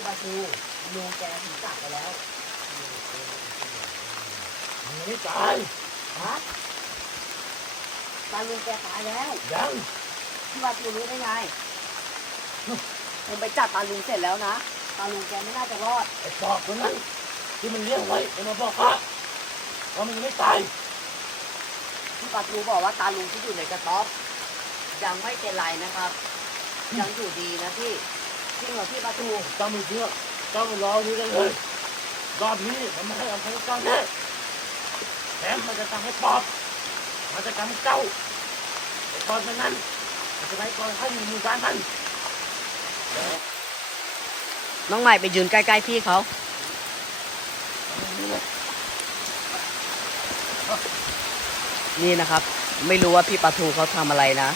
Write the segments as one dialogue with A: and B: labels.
A: พี่ประตูลุงแกถึงกลับไปแล้ว
B: มันไม่ตาย
A: ฮะตาลุงแกตายแล้ว
B: ยัง
A: พี่ประตูรู้ได้ไงผมไปจับตาลุงเสร็จแล้วนะตาลุงแกไม่น่าจะรอด
B: ไอ้ปอบคนนั้นที่มันเลี้ยงไว้มันมาบอกว่าว่ามันยังไม่ตาย
A: พี่ประตูบอกว่าตาลุงที่อยู่ในกระต๊อบยังไม่เป็นไรนะครับ ยังอยู่ดีนะพี่ จริงเหรอพี่ประตู
B: เจ้าไม่เชื่อเจ้าไม่รอนี่ได้เลยรอบนี้มันไม่ให้อภัยเจ้าแน่แถมมันจะทำให้ปอบ มันจะทำให้เจ้าไอ้ปอบมันนั้นมันจะไปก่อนให้อยู่หมู่บ้านมัน
A: น้องใหม่ไปยืนใกล้ๆพี่เขานี่นะครับ ไม่รู้ว่าพี่ปลาทูเขาทำอะไรนะ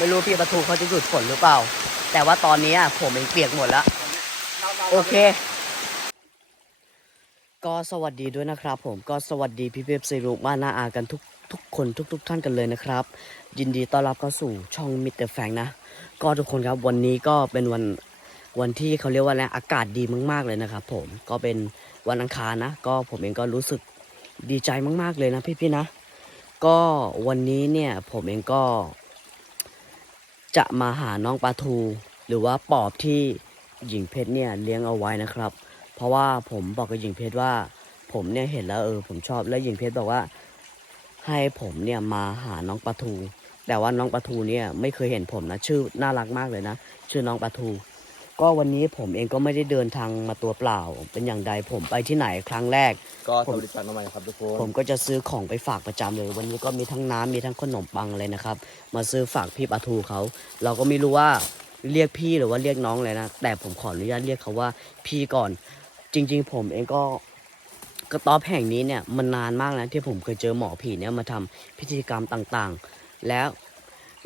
A: ไม่รู้พี่ปลาทูเขาจะหยุดฝนหรือเปล่า แต่ว่าตอนนี้ผมเองเปียกหมดแล้ว โอเค ก็สวัสดีด้วยนะครับ ผมก็สวัสดีพี่เบบซีรุบ้านนาอากันทุกทุกคนทุกทุกท่านกันเลยนะครับ ยินดีต้อนรับเข้าสู่ช่องมิเตอร์แฟงนะ ก็ทุกคนครับวันนี้ก็เป็นวันวันที่เขาเรียกว่าอะไรอากาศดีมาก ๆเลยนะครับ ผมก็เป็นวันอังคารนะ ก็ผมเองก็รู้สึกดีใจมาก ๆเลยนะพี่ๆนะ ก็วันนี้เนี่ยผมเองก็ จะมาหาน้องปลาทู หรือว่าปอบที่หญิงเพชรเนี่ยเลี้ยงเอาไว้นะครับ เพราะว่าผมบอกกับหญิงเพชรว่า ผมเนี่ยเห็นแล้วเออผมชอบแล้วหญิงเพชรบอกว่า ให้ผมเนี่ยมาหาน้องปลาทู แต่ว่าน้องปลาทูเนี่ยไม่เคยเห็นผมนะชื่อน่ารักมากเลยนะ ชื่อน้องปลาทู ก็วันนี้ผมเองก็ไม่ได้เดินทางมาตัวเปล่า เป็นอย่างใดผมไปที่ไหนครั้งแรก
C: ก็สวัสดีจันทร์ใหม่ครับทุกคน
A: ผมก็จะซื้อของไปฝากประจำเลย วันนี้ก็มีทั้งน้ำมีทั้งขนมปังเลยนะครับ มาซื้อฝากพี่ปลาทูเขา เราก็ไม่รู้ว่าเรียกพี่หรือว่าเรียกน้องเลยนะ แต่ผมขออนุญาตเรียกเขาว่าพี่ก่อน จริง ๆ ผมเองก็กระต๊อบแห่งนี้เนี่ยมันนานมากแล้วที่ผมเคยเจอหมอผีเนี่ยมาทำพิธีกรรมต่างๆ แล้ว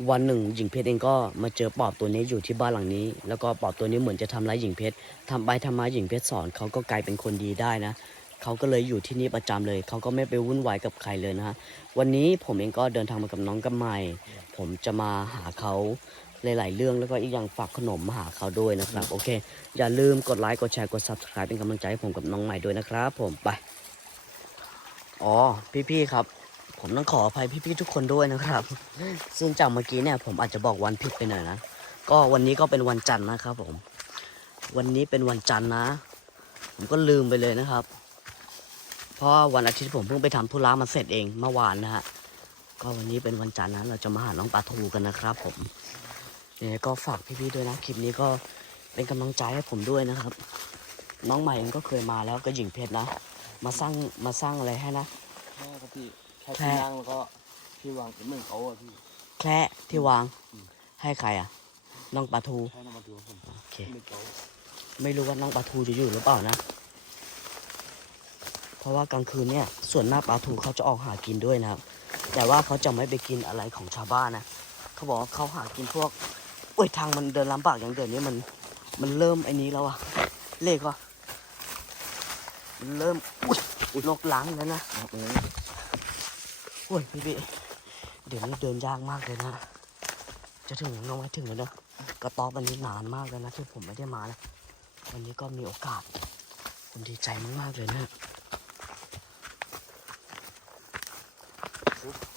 A: วันหนึ่งหญิงเพชรเองก็มาเจอปอบตัวนี้อยู่ที่บ้านหลังนี้ แล้วก็ปอบตัวนี้เหมือนจะทำร้ายหญิงเพชรทำไปทำมาหญิงเพชรสอนเขาก็กลายเป็นคนดีได้นะเขาก็เลยอยู่ที่นี่ประจำเลย เขาก็ไม่ไปวุ่นวายกับใครเลยนะฮะวันนี้ผมเองก็เดินทางมากับน้องกำไมผมจะมาหาเขาหลาย ๆ เรื่องแล้วก็อีกอย่างฝากขนมมาหาเขาด้วยนะครับ โอเค อย่าลืมกดไลค์กดแชร์กด subscribe เป็นกำลังใจให้ผมกับน้องใหม่ด้วยนะครับ ผมไปอ๋อพี่ ๆ ครับ ผมต้องขออภัยพี่ๆทุกคนด้วยนะครับ ซึ่งจากเมื่อกี้เนี่ยผมอาจจะบอกวันผิดไปหน่อยนะ ก็วันนี้ก็เป็นวันจันทร์นะครับผม วันนี้เป็นวันจันทร์นะ ผมก็ลืมไปเลยนะครับ เพราะวันอาทิตย์ผมเพิ่งไปทำธุระมาเสร็จเองเมื่อวานนะฮะ ก็วันนี้เป็นวันจันทร์นะ เราจะมาหาน้องปลาทูกันนะครับผมยังไงก็ฝากพี่ๆด้วยนะ คลิปนี้ก็เป็นกำลังใจให้ผมด้วยนะครับ น้องใหม่เองก็เคยมาแล้วก็หญิงเพชรนะ มาสร้างมาสร้างอะไรให้นะ
C: ใช่ครับพี่ แค่
A: แค่
C: ที่นั่งแล้วก็ที่วางเป็นเหมือนเขาอะพี่
A: แคร่ที่วางให้ใครอะ น้องปลาทู
C: ใช่น้ำมาดูผม
A: โอเค
C: เหมือนเขา
A: ไม่รู้ว่าน้องปลาทูจะอยู่หรือเปล่านะ เพราะว่ากลางคืนเนี่ย ส่วนมากปลาทูเขาจะออกหากินด้วยนะครับ แต่ว่าเขาจะไม่ไปกินอะไรของชาวบ้านนะ เขาบอกว่าเขาหากินพวกโอ้ยทางมันเดินลำบากอย่างเดินนี้มัน มันเริ่มไอ้นี้แล้วอะเลขว่ามันเริ่มอุ้ยนกล้างแล้วนะ
C: ครับเออ
A: โอ้ยพี่พี่เดี๋ยวนี้เดินยากมากเลยนะ จะถึงน้องไม่ถึงแล้วนะกระต๊อบอันนี้นานมากแล้วนะที่ผมไม่ได้มานะวันนี้ก็มีโอกาส ผมดีใจมากๆเลยนะ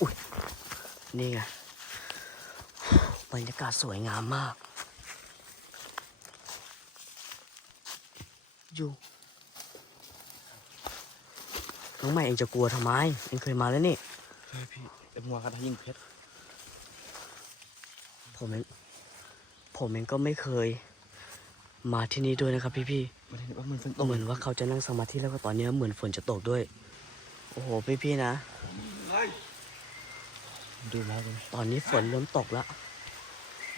A: อุ้ยนี่ไงบรรยากาศสวยงามมาก อยู่น้องใหม่เองจะกลัวทำไมเองเคยมาแล้วนี่
C: ใช่พี่ไอ้มัวกระทะยิงเพชร
A: ผมเองผมเองก็ไม่เคย มาที่นี่ด้วยนะครับ พี่
C: มันเห็นว่ามันฝน
A: ๆ
C: ตก
A: เหมือนว่าเขาจะนั่งสมาธิแล้วก็ตอนนี้เหมือนฝนจะตกด้วย โอ้โหพี่ๆนะ
C: ดูมากเลย
A: ตอนนี้ฝนเริ่มตกแล้ว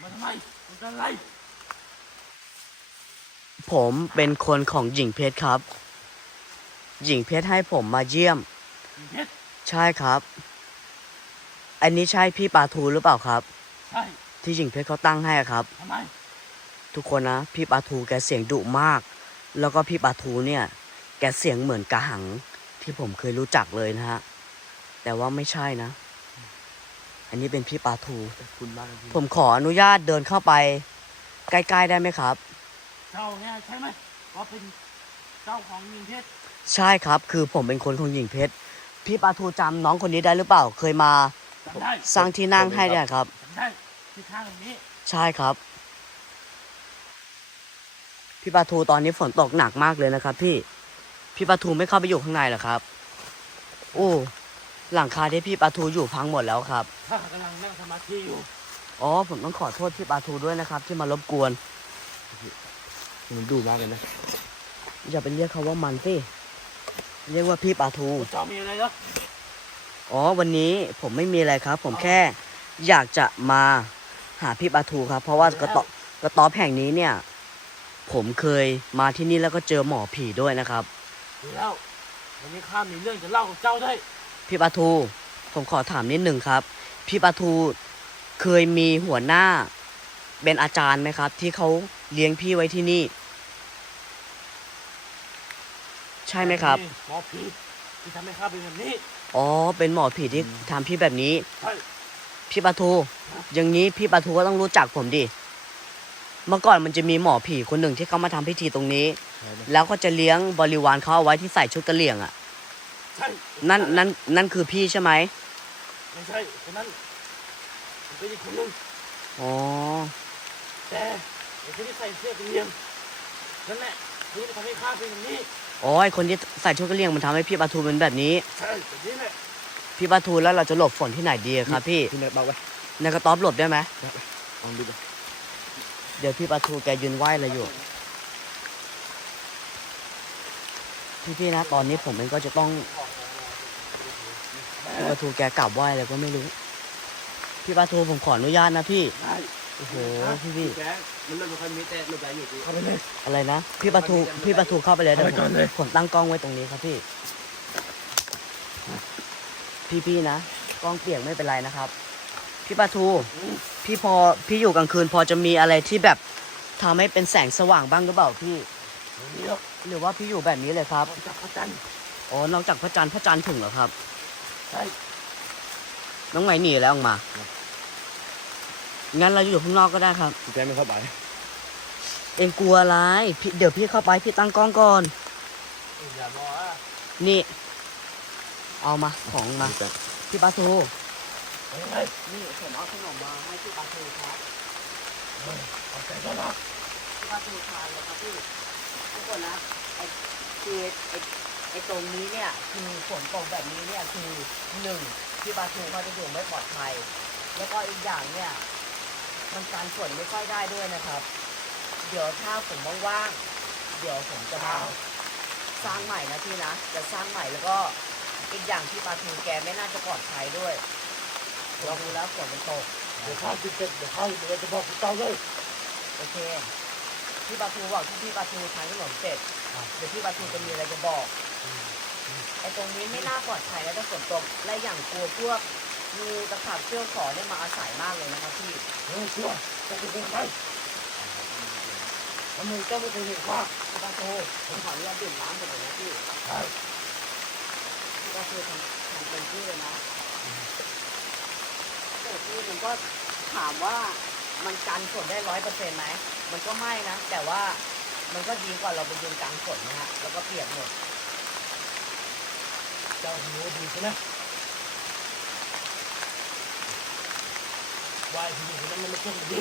B: มาทำไมมันจะอะไร
A: ผมเป็นคนของหญิงเพชรครับ หญิงเพชรให้ผมมาเยี่ยม
B: เพชร
A: ใช่ครับ อันนี้ใช่พี่ปาทูหรือเปล่าครับ
B: ใช่
A: ที่หญิงเพชรเขาตั้งให้อะครับ
B: ทำไม
A: ทุกคนนะ พี่ปาทูแกเสียงดุมาก แล้วก็พี่ปาทูเนี่ย แกเสียงเหมือนกระหัง ที่ผมเคยรู้จักเลยนะฮะแต่ว่าไม่ใช่นะ อันนี้เป็นพี่ปาทู
C: ขอบคุณมากเลยพี่
A: ผมขออนุญาตเดินเข้าไป
D: ใกล้ๆได้ไหมครับ
B: เจ้าเนี่ยใช่ไหมว่าเป็นเจ้าของยิงเพชร
D: ใช่ครับ คือผมเป็นคนของหญิงเพชร พี่ปาทูจำน้องคนนี้ได้หรือเปล่า เคยมา
B: จำได้
D: สร้างที่นั่งให้เนี่ยครับ
B: จำได้ที่ข้างตรงนี้
D: ใช่ครับ พี่ปาทูตอนนี้ฝนตกหนักมากเลยนะครับ พี่ พี่ปาทูไม่เข้าไปอยู่ข้างในเหรอครับ โอ้หลังคาที่พี่ปาทูอยู่พังหมดแล้วครับ
B: ข้ากำลังนั่งสมาธิอยู่
D: อ๋อผมต้องขอโทษพี่ปาทูด้วยนะครับ ที่มารบกวน
C: มันดูมากเลยนะ
D: อย่าไปเรียกเขาว่ามันสิเรียกว่าพี่ปาทู
B: เจ้ามีอะไรเหรอ
D: อ๋อวันนี้ผมไม่มีอะไรครับ ผมแค่อยากจะมาหาพี่ปาทูครับ เพราะว่ากระต๊อบกระต๊อบแห่งนี้เนี่ย ผมเคยมาที่นี่แล้วก็เจอหมอผีด้วยนะครับ
B: ดีแล้ววันนี้ข้ามีเรื่องจะเล่ากับเจ้าด้วย
D: พี่ปาทู ผมขอถามนิดหนึ่งครับ พี่ปาทูเคยมีหัวหน้า เป็นอาจารย์ไหมครับ ที่เขาเลี้ยงพี่ไว้ที่นี่ ใช่ไหมครับ
B: หมอผีที่ทำให้ข้าเป็นแบบนี้
D: อ๋อ เป็นหมอผีที่ทำพี่แบบนี้
B: ใช่
D: พี่ปาทู อย่างนี้พี่ปาทูก็ต้องรู้จักผมดิ เมื่อก่อนมันจะมีหมอผีคนหนึ่งที่เขามาทำพิธีตรงนี้
C: ใช่ไหม
D: แล้วก็จะเลี้ยงบริวารเขาเอาไว้ที่ใส่ชุดกะเหรี่ยงอะ่ะ
B: ใช่
D: นั่นนั่นนั่นคือพี่ใช่ไหม
B: ไม่ใช่คนนั้นมันเป็นอีกคนหนึง
D: อ๋อ
B: แต่ไอ้คนที่ใส่เสื้อกระเหรียงนั่นแหละที่ทำให้ข้าเป็นแบบนี้
D: อ๋อไอคนที่ใส่ชุดกะเหรี่ยงมันทำให้พี่ปาทูเป็นแบบนี้
B: ใช่แบบนี้แหละ
D: พี่ปาทูแล้วเราจะหลบฝนที่ไหนดีอะครับพี่
C: พี่เนยเบาไว้
D: ในกระต๊อบหลบได้ไหม
C: ลองดูดิ
D: เดี๋ยวพี่ปาทูแกยืนไหวอะไรอยู่ พี่ๆนะ ตอนนี้ผมเองก็จะต้องพี่ปาทูแกกลับไหวอะไรก็ไม่รู้ พี่ปาทูผมขออนุญาตนะพี่
B: ได้
D: โอ้โหพี่พี่
C: แกมันไม่ค่อยมีแต่หลบได้อยู่พี่
B: เข้าไปเลย
D: อะไรนะ พี่ปาทูพี่ปาทูเข้าไปเลย
B: เข้าไป
D: เดี๋ยว
B: ก่อนเลย
D: ผมตั้งกล้องไว้ตรงนี้ครับพี่ พี่ๆนะกล้องเปียกไม่เป็นไรนะครับ พี่ปาทู พี่พอพี่อยู่กลางคืน พอจะมีอะไรที่แบบทำให้เป็นแสงสว่างบ้างหรือเปล่าพี่
B: นี่แล้ว
D: หรือว่าพี่อยู่แบบนี้เลยครับ
B: จากพระจันทร์
D: อ๋อนอกจากพระจันทร์พระจันทร์ถึงเหรอครับ
B: ใช่
D: น้องไหมหนีแล้วออกมา งั้นเราอยู่ข้างนอกก็ได้ครับ
C: พี่แกไม่เข้าไป
D: เอ็งกลัวอะไรพี่เดี๋ยวพี่เข้าไปพี่ตั้งกล้องก่อน
B: อย่าบอกว่า
D: นี่ เอามาของมา
C: พี่แก
D: พี่ปาทู
B: เฮ้ย
D: นี่ผมเอาขนมมาให้พี่ปาทูครับ
B: เอาใจก็รับ
D: พี่ปาทูทานเลยครับพี่ทุกคนนะไอ้คือไอ้ไอ้ตรงนี้เนี่ยคือฝนตกแบบนี้เนี่ยคือหนึ่งพี่ปาทูเขาจะอยู่ไม่ปลอดภัย แล้วก็อีกอย่างเนี่ย มันการฝนไม่ค่อยได้ด้วยนะครับ เดี๋ยวถ้าผมว่างๆเดี๋ยวผมจะมาสร้างใหม่นะพี่นะจะสร้างใหม่แล้วก็อีกอย่างพี่ปาทูแกไม่น่าจะปลอดภัยด้วยเราดูแล้วฝนมันตก
B: เดี๋ยวข้าจะเสร็จเดี๋ยวข้าเดี๋ยวจะบอกกับเจ้าเลย
D: โอเคพี่ปาทูบอกที่พี่ปาทูทานขนมเสร็จเดี๋ยวพี่ปาทูจะมีอะไรจะบอกไอ้ตรงนี้ไม่น่าปลอดภัยแล้วถ้าฝนตกและอย่างกลัวพวก งูตะขาบเชือกขอเนี่ยมาอาศัยมากเลยนะครับพี่
B: เฮ้ยเชื่อจะเป็นคนไทำไมเจ้าไม่เคยเห็นข้า
D: พี่ปาทูผมขออนุญาตดื่มน้ำก่อนหน่อยนะพี่
B: ใช่
D: พี่ปาทูทำทำเป็นที่เลยนะแต่พี่ผมก็ถามว่ามันกันฝนได้ร้อยเปอร์เซ็นต์ไหมมันก็ไม่นะ แต่ว่ามันก็ดีกว่าเราไปยืนกลางฝนนะฮะแล้วก็เปียกหมด
B: เจ้าหูดีใช่ไหม วายที่อยู่ตรงนั้นมันไม่ใช่ดี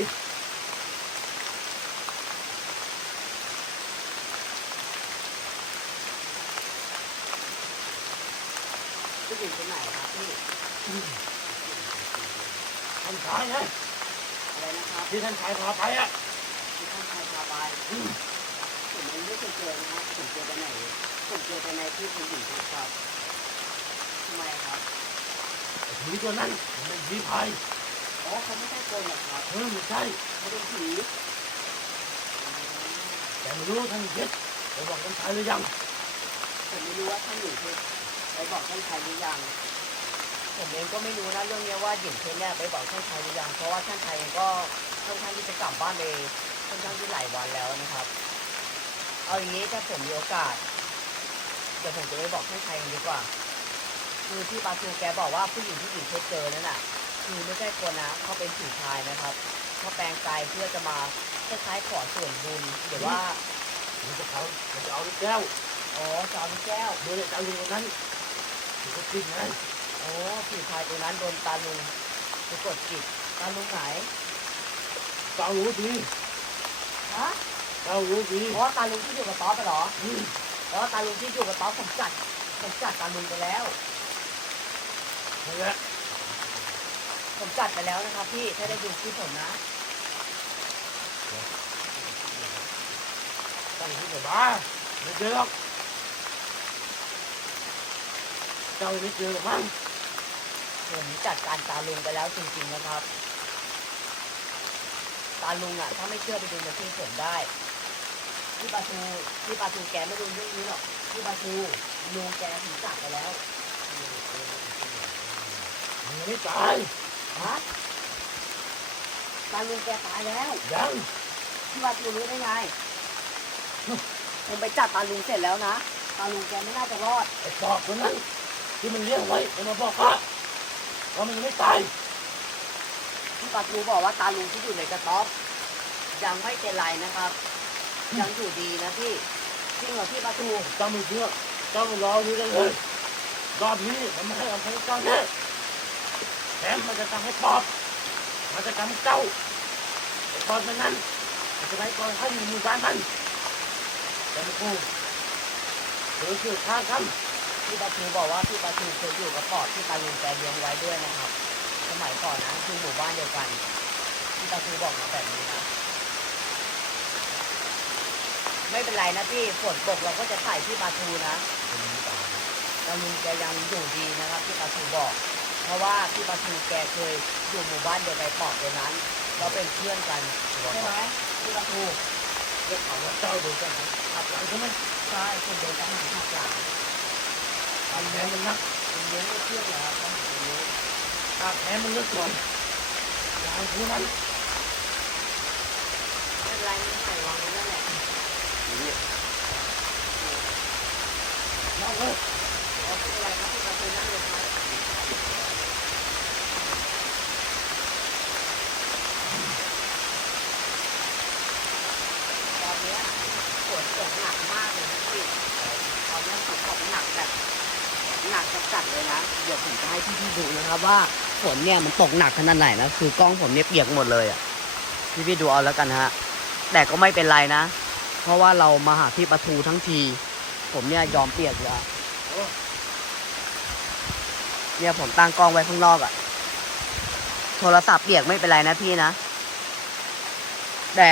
D: ผู้หญิงคนไหนครับพี่
B: ท่านชายไง
D: อะไรนะครับ
B: ที่ท่านชายพาไปอะ
D: ที่ท่านชายพาไปผมเองไม่เคยเจอนะครับผมเจอแต่ไหนผมเจอแต่ในที่คุณหญิงครับทำไมครับ
B: ผีตัวนั้นมันเป็นผีพาย
D: อ๋อเขาไม่ใช่คนหรอกครับ
B: เออไม่ใช่
D: เขาเป็นผี
B: แต่ไม่รู้ท่านคิดไปบอกท่านชายหรือยัง
D: ผมไม่รู้ว่าท่านหญิงเพชรไปบอกท่านชายหรือยังผมเองก็ไม่รู้นะเรื่องเนี้ยว่าหญิงเพชรเนี่ยไปบอกท่านชายหรือยังเพราะว่าท่านชายเองก็ค่อนข้างที่จะกลับบ้านไปค่อนข้างที่หลายวันแล้วนะครับ เอาอย่างนี้ถ้าผมมีโอกาสเดี๋ยวผมจะไปบอกท่านชายเองดีกว่าคือที่ปาทูแกบอกว่าผู้หญิงที่หญิงเพชรเจอนั่นน่ะ คือไม่ใช่คนนะเขาเป็นผีชายนะครับเขาแปลงกายเพื่อจะมาคล้ายๆขอส่วนบุญหรือว่า
B: มันจะเอามันจะเอาลูกแก้ว
D: อ๋อจอมแก้ว
B: โดยจะเอาลุงคนนั้นมันก็กินไง
D: อ๋อผีพายตัวนั้นโดนตาลุงไปกดจิตตาลุงไหน
B: เจ้ารู้ดี
D: ฮะ
B: เจ้ารู้ดี
D: อ๋อตาลุงที่อยู่กับต๊อบไปเหรอ
B: อืม
D: อ๋อตาลุงที่อยู่กับต๊อบผมจัดผมจัดตาลุงไปแล้ว
B: นั่นแหละ
D: ผมจัดไปแล้วนะครับพี่ถ้าได้ดูคลิปผมนะ
B: ตั้งที่ไหนบ้าไม่เจอหรอกเจ้าไม่เจอหรอกมั้ง
D: ผมจัดการตาลุงไปแล้วจริงๆนะครับ ตาลุงอะ ถ้าไม่เชื่อไปดูในคลิปผมได้พี่ปาทูพี่ปาทูแกไม่รู้เรื่องนี้หรอกพี่ปาทูลุงแกถึงจัดไปแล้ว
B: มันยังไม่ตาย
D: ฮะตาลุงแกตายแล้ว
B: ยัง
D: พี่ปาทูรู้ได้ไง ผมไปจัดตาลุงเสร็จแล้วนะ ตาลุงแกไม่น่าจะรอด
B: ไอ้ปอบคนนั้นที่มันเลี้ยงไว้มันมาบอกว่าว่ามันยังไม่ตาย
D: พี่ปาทูบอกว่าตาลุงที่อยู่ในกระต๊อบยังไม่เป็นไรนะครับ ยังอยู่ดีนะพี่จริงเหรอพี่ปาทู
B: เจ้าไม่เชื่อเจ้าไม่รอดูได้เลยรอบนี้มันไม่ให้อภัยเจ้าแน่ แถมมันจะทำให้ปอบ มันจะทำให้เจ้าไอ้ปอบมันนั้นจะไปก่อนให้อยู่หมู่บ้านมันแต่ไม่กูเดี๋ยวเชื่อข้ากัน
D: พี่ปาทูบอกว่าพี่ปาทูเคยอยู่กับปอดที่ตาลุงแกเลี้ยงไว้ด้วยนะครับ สมัยก่อนนะคือหมู่บ้านเดียวกันพี่ปาทูบอกมาแบบนี้นะไม่เป็นไรนะพี่ฝนตกเราก็จะใส่พี่ปาทูนะตาลุงแกยังอยู่ดีนะครับพี่ปาทูบอก เพราะว่าพี่ปาทูแกเคยอยู่หมู่บ้านเดียวกับปอบตัวนั้น เราเป็นเพื่อนกันใช่ไหมพี่ปาทู
B: เรื่องของว่าเจ้าโดนกันขับหลังใช่ไหม
D: ใช่คุณโดนทหารขับหลัง
B: ทำแผลมันนัก
D: คุณเลี้ยงไม่เชื่อเหรอครับทหารคนนี้
B: ถ้าแผลมันเลือดก่อนหลังผู้นั้น
D: ไม่เป็นไรไม่ใส่วางไว้นั่นแหละ
B: นั่งเลย
D: เอาไม่เป็นไรครับพี่ปาทูนั่งเลยครับตอนเนี้ย ตกหนักมากเลยพี่ตอนนี้ฝนตกหนักแบบหนักจัดๆเลยนะ เดี๋ยวผมจะให้พี่ๆดูนะครับว่าฝนเนี่ยมันตกหนักขนาดไหนนะคือกล้องผมเนี่ยเปียกหมดเลยอะพี่ๆดูเอาแล้วกันฮะแต่ก็ไม่เป็นไรนะ เพราะว่าเรามาหาพี่ปะทูทั้งที ผมเนี่ยยอมเปียกเลยอะเนี่ยผมตั้งกล้องไว้ข้างนอกอะ โทรศัพท์เปียกไม่เป็นไรนะพี่นะ แต่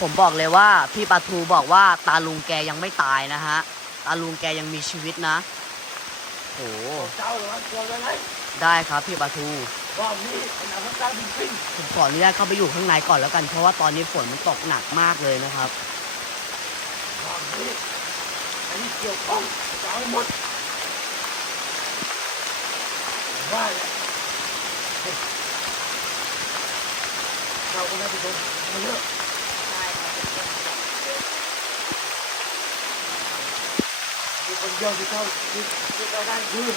D: ผมบอกเลยว่าพี่ปะทูบอกว่าตาลุงแกยังไม่ตายนะฮะ ตาลุงแกยังมีชีวิตนะโอ้
B: เจ้าระวังตัวไว้เลย
D: ได้ครับพี่ปะทู
B: รอบนี้มันอาพระเจ้าจริง
D: ผมขออนุญาตเข้าไปอยู่ข้างในก่อนแล้วกัน เพราะว่าตอนนี้ฝนมันตกหนักมากเลยนะครับ
B: ๆรอบนี้อันนี้เกี่ยวข้องจะเอาหมดว่าเราก็น่าจะโดนมาเยอะ
D: ใช่ครับ
B: มีคนเดียวที่เข้าที่ที่เข้าได้คือ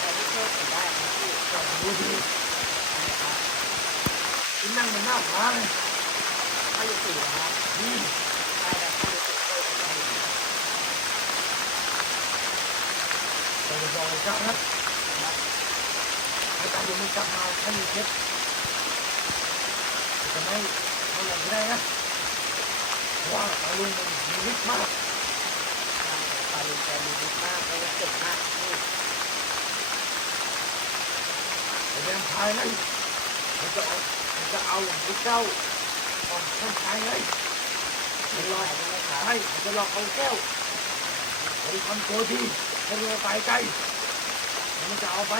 D: แต่ที่ช่วยผมได้ครับพี่
B: เจ้ารู้ดีที่นั่งมันหน้าผาเลย
D: ถ้าอยู่สี่นะครับ
B: อืม
D: ใช่แต่ถ้าอยู่สี่ช่วยผมได้อยู่
B: แต่จะบอกเจ้านะให้การดูมันกลับมาถ้ามีเคล็ดจะไม่ทำอะไรไม่ได้นะเพราะว่าอาลุงมันมีฤทธิ์มาก
D: ปาลุงแกมีมากแล้วก็เก่งมากนี่
B: ไอ้แดงพายนั้นมันจะเอามันจะเอาพระเจ้าออกข้างชายเลย
D: มีรอยใช่ไหมครับ
B: ใช่มันจะหลอกเอาแก้วไปทำตัวดีให้เราตายใจแล้วมันจะเอาไป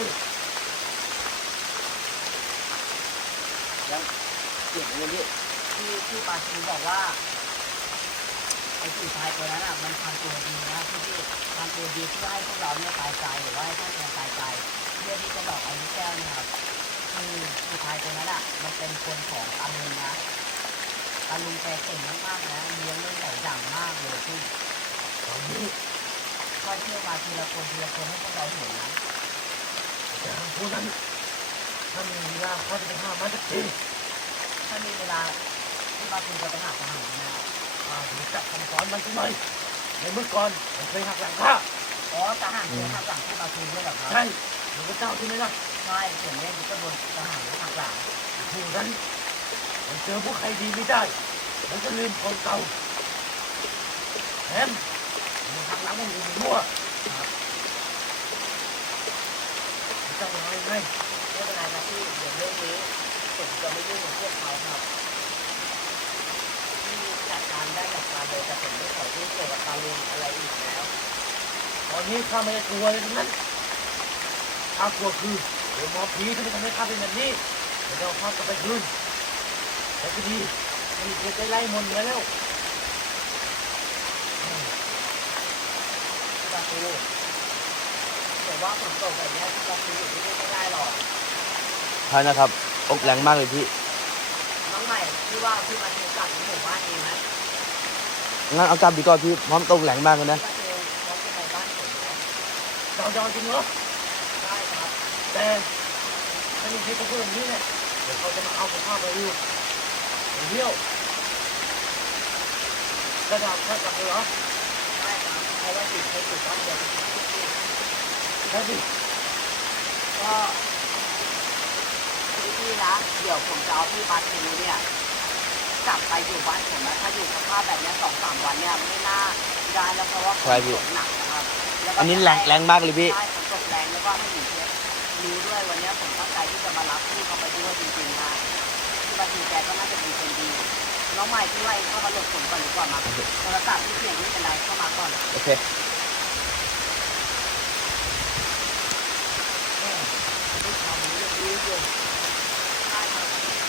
D: เก่งเลยพี่ที่ที่ปาชูบอกว่า ไอ้สี่ชายตัวนั้นอะมันทำตัวดีนะพี่พี่ทำตัวดีเพื่อให้พวกเราเนี่ยตายใจหรือว่าให้ท่านแทนตายใจเพื่อที่จะหลอกเอาลูกแก้วนะครับคือสี่ชายตัวนั้นอะมันเป็นคนของตาลุงนะตาลุงแกเก่งมากๆนะเลี้ยงเรื่องใหญ่ดังมากเลยพี่
B: ตอนนี้
D: ค่อยเชื่อมาทีละคนทีละคนให้พวกเราเห็นนะ
B: แต่พวกนั้นถ้ามีเวลาเขาจะไปห้ามมันสักที
D: ถ้ามีเวลาที่มาคุณจะไปหาทหารนะ
B: อ่ารู้จักคำสอนมันใช่ไหมในเมื่อก่อนมันเคยหักหลังข้า
D: อ๋อทหารเคยหักหลังที่มาคุณด้วยเหรอครับ
B: ใช่หลวงพระเจ้าใช่ไหมล่ะ
D: ใช่เห็นเล่นก็โดนทหารหักหลัง
B: ผู้นั้นมันเจอพวกใครดีไม่ได้มันก็ลืมคนเก่าแถมมันหักหลังมันอยู่มั่วเจ้าว่าไง
D: ไม่เป็นไรนะพี่เดี๋ยวเรื่องนี้ผมจะไม่ยุ่งกับพวกเขาครับที่จัดการ ได้จัดการเลยแต่ผมไม่ขอยุ่งเกี่ยวกับการลุงอะไรอีกแล้ว
B: ตอนนี้ข้าไม่ได้กลัวเลยทั้งนั้นข้ากลัวคือเดี๋ยวหมอผีจะไม่ทำให้ข้าเป็นแบบนี้เดี๋ยวเราข้ากลับไปคืนแต่ก็ดีมีเพียได้ไล่มนต์มาแล้ว
D: ที่บาคูแต่ว่าฝนตกแบบนี้ที่บาคูอยู่ที่นี่ไม่ได้หรอก
C: ใช่นะครับอกแรงมากเลยพี่
D: น้องใหม่ที่ว่าที่มาทูกลับที่หมู่บ้านเองไหม
C: งั้นเอากลับดีกว่าพี่พร้อมตรงแรงมากเลยนะ
D: ที่บาทูเขาจะไปบ้านผมนะ
B: เจ้าจะเอาจริงเหรอ
D: ได้ครับ
B: แต่ถ้ามีที่เขาพูดอย่างนี้เนี่ยเดี๋ยวเขาจะมาเอาผมข้าไปดูอย่างเดียวระดับถ้ากลับเลยเหรอ
D: ได้ครับเพราะว่าติดให้อยู่บ้านเดียวกัน
B: ได้ดิ
D: ก็พี่พี่นะเดี๋ยวผมจะเอาพี่ปาทูเนี่ย กลับไปอยู่บ้านผมนะถ้าอยู่สภาพแบบเนี้ยสองสามวันเนี่ยไม่น่าได้แล้วเพราะว่าฝ
C: ใช่
D: น
C: พี่
D: ตกหนักนะครับแล้วก็
C: อันนี้แรงแรงมากเลยพี่
D: ใช่ฝนตกแรงแล้วก็ให้หนูเช็ครู้ด้วยวันเนี้ยผมตั้งใจที่จะมารับพี่เขาไปด้วยจริงๆนะพี่ปาทูแกก็น่าจะเป็นคนดีน้องใหม่ที่ว่าเองเข้ามาหลบฝนก่อนดีกว่ามาโทรศัพท์ที่เสียงไม่เป็นไรเข้ามาก่อน
C: โอเค
B: ไม่ทำเรื่องนี้เลย
D: ได้ครับ
B: พระเจ้า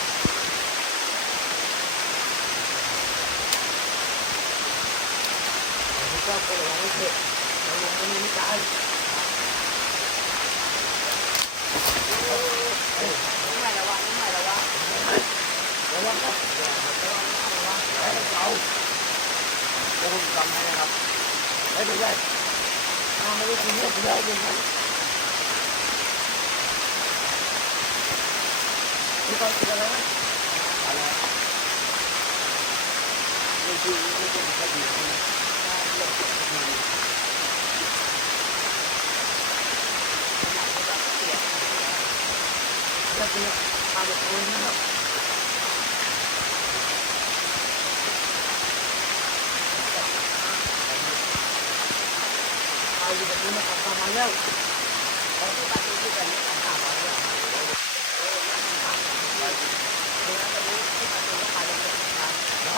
B: ก็ระวังไว้เถอะระวังไม่มีตาย
D: น้องใหม่ระวังน้องใหม่ระวัง
B: ระวังครับระวังให้เราแล้วผมจำให้นะครับไม่เป็นไรถ้าไม่ได้คุณเลือกแล้วยังไงที่ต้องกินอะไรนะอะไรไม่คือไม่เป็นแบบนี้นะครับเอาอยู่แบบนี้มาทำประมาณแล้ว
D: เพราะที่บ้านที่ที่เป็นนี่ของสามร้อยเลยเออไม่ต้องถามดูนะ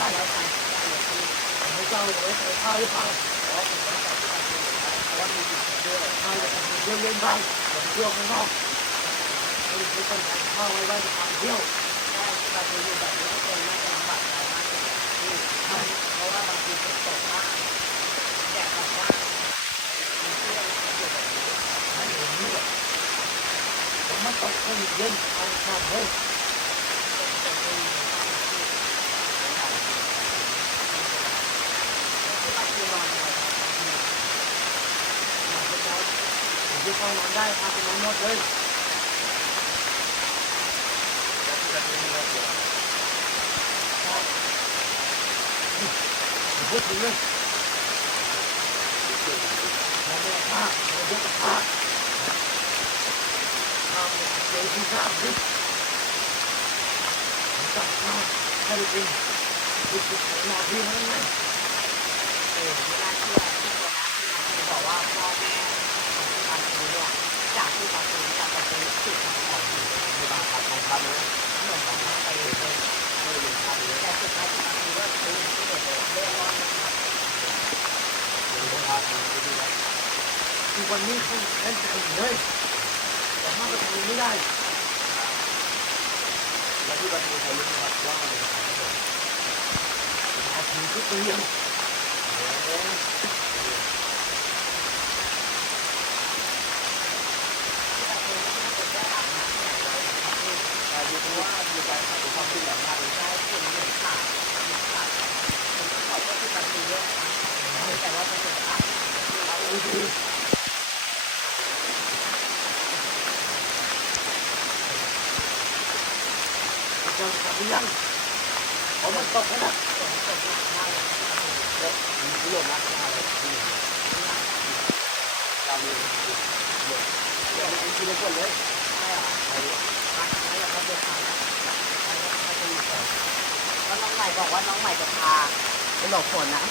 D: วัน เจ้า
B: เลยใส่ข้าวหรือเป
D: เที่มาดูนะครับเพราะว่ามีอยู่ด้วย
B: ข้าวเรื่องเล่นบ้างเยวข้างนอกไม่ได้ต้อารข้าวไว้ไว้จะทำเที่ยว
D: ได้ที่มาอยู่แบบนี้คนน่าจะลำบากใจมากเลยที่เพราะว่าบางทีฝนตกมากแดดออกมากมีเพื่อนอยู่แบบนี้
B: ให้ผมนี่แหละผมมาตกให้เย็นทานข้าวเฮ้ย
D: เป็นคนที่มีความคิดที่มาดูนอนอะไรครับ
B: อยากจะนอน ผมที่เข้านอนได้พาไปนอนหมดเลยพูดถึงเลยเราไม่ฆ่าเราเยอะกับฆ่าข้าวเนี่ยเจอที่ข้าวดิจับข้าวให้ได้จริงคือคือหน้าที่นั้นไง
D: เออไม่น่าเชื่อที่คนนะที่มาบอกว่าพ่อแม่ของที่มาดูเนี่ยจากที่มาดูเนี่ยจะเป็นจุดของในบางครั้งของคำนะเหมือนของไปเลยไม่รู้คำเลยแต่สุดท้ายที่มาดูก็คือที่เด็กเลยเรื่องร้อนนะครับ
B: คือวันนี้เขาแน่นใจอยู่เลยแต่ถ้าไปทำไม่ได้
C: แล้วพี่ประตูใครรู้ไหมครับว่ามันเป็นใคร
B: อาทีทุกเรื่อง
C: ใช่พี่เพราะว่ามีการขับรถความขึ้นแรงมากเลย
D: ใช่มเหมือนขาดขาดมต้องขอโทษที่มาดูด้วยแต่ว่าเป็นสุดท้าย
B: เอาดีจะทำยังผมมันตกนะ
C: หล่นนะเรามีเดี๋ยวมันกินเลยก่อนเลย
A: แล้วน้องใหม่บอกว่าน้องใหม่จะพาไปหลบฝนนะ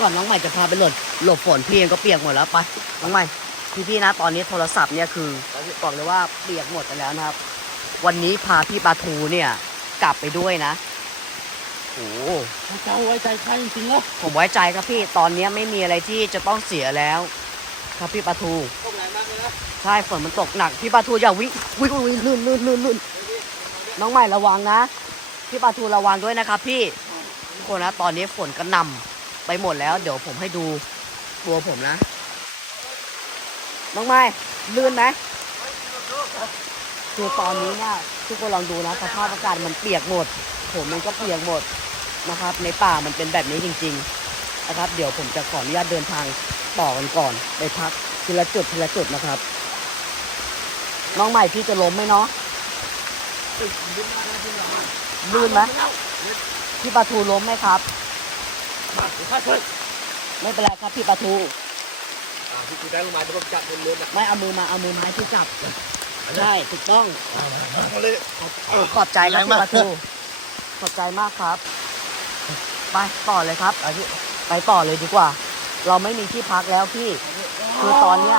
D: ก่อนน้องใหม่จะพาไปหลบหลบฝนพี่เองก็เปียกหมดแล้วไปน้องใหม่พี่พี่นะตอนนี้โทรศัพท์เนี่ยคือบอกเลยว่าเปียกหมดไปแล้วนะครับ วันนี้พาพี่ปาทูเนี่ย กลับไปด้วยนะโอ้โห
B: พระเจ้าไว้ใจข้าจริงๆเหรอ
D: ผมไว้ใจครับพี่ตอนนี้ไม่มีอะไรที่จะต้องเสียแล้ว ครับพี่ปาทู
C: ตกแรงมากเลยนะ
D: ใช่ฝนมันตกหนักพี่ปาทูอย่าวิ่งวิ่งวิ่งลื่นลื่นลื่นลื่นน้องใหม่ระวังนะพี่ปาทูระวังด้วยนะครับ พี่ทุกคนนะตอนนี้ฝนกระหน่ำไปหมดแล้ว เดี๋ยวผมให้ดูตัวผมนะ น้องไม้ลื่นไหม คือตอนนี้เนี่ยทุกคนลองดูนะสภาพอากาศมันเปียกหมด ผมมันก็เปียกหมดนะครับ ในป่ามันเป็นแบบนี้จริง ๆนะครับ เดี๋ยวผมจะขออนุญาตเดินทางต่อกันก่อนไปพักทีละจุดทีละจุดนะครับ น้องใหม่พี่จะล้มไหมเนาะลื่นไหมพี่ปลาทูล้มไหมครับ
B: มาเดี๋ยวข้าช่วย
D: ไม่เป็นไรครับพี่ปลาทู
C: อ่าที่คุณได้ลงมาจะต้องจับเป็นเลือดนะ
D: ไม่เอามือมาเอามือไม้ที่จับ ใช่ถูกต้อง
C: เอาเลย
D: ขอบใจครับพี่ปลาทูขอบใจมากครับ ไปต่อเลยครับไปต่อเลยดีกว่า เราไม่มีที่พักแล้วพี่ คือตอนเนี้ย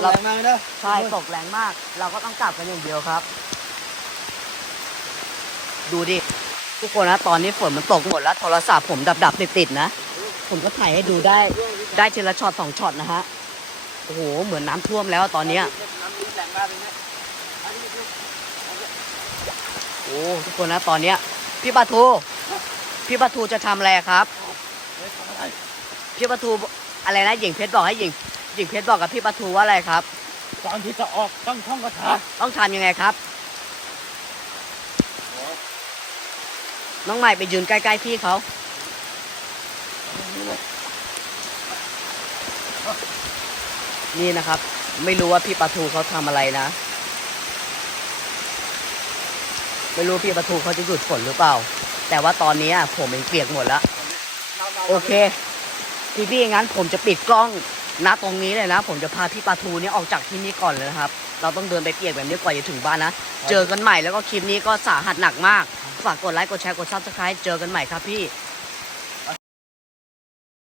C: แรงมากนะ
D: ใช่ตกแรงมาก เราก็ต้องกลับกันอย่างเดียวครับ ดูดิ ทุกคนนะ ตอนนี้ฝนมันตกหมดแล้ว โทรศัพท์ผมดับดับติดติดๆนะ ผมก็ถ่ายให้ดูได้ ได้ทีละช็อตสองช็อตนะฮะ โอ้โห เหมือนน้ำท่วมแล้วตอนเนี้ย
C: น้ำนี้แรงมากเลยเนี่ย
D: โอ้ทุกคนนะตอนเนี้ย พี่ปาทูพี่ปาทูจะทำอะไรครับ
B: ไม่ทำอะไร
D: พี่ปาทูอะไรนะหญิงเพชรบอกให้หญิงหญิงเพชรบอกกับพี่ปาทูว่าอะไรครับ
B: ก่อนที่จะออกต้องท่องคาถา
D: ต้องทำยังไงครับ น้องใหม่ไปยืนใกล้ๆพี่เขา นี่นะครับ ไม่รู้ว่าพี่ปาทูเขาทำอะไรนะ ไม่รู้พี่ปาทูเขาจะหยุดฝนหรือเปล่า แต่ว่าตอนนี้ผมเองเปียกหมดแล้ว โอเค พี่พี่งั้นผมจะปิดกล้องณตรงนี้เลยนะ ผมจะพาพี่ปลาทูเนี่ยออกจากที่นี่ก่อนเลยนะครับ เราต้องเดินไปเปียกแบบนี้กว่าจะถึงบ้านนะ เจอกันใหม่แล้วก็คลิปนี้ก็สาหัสหนักมาก ฝากกดไลค์กดแชร์กดซับสไครต์เจอกันใหม่ครับพี่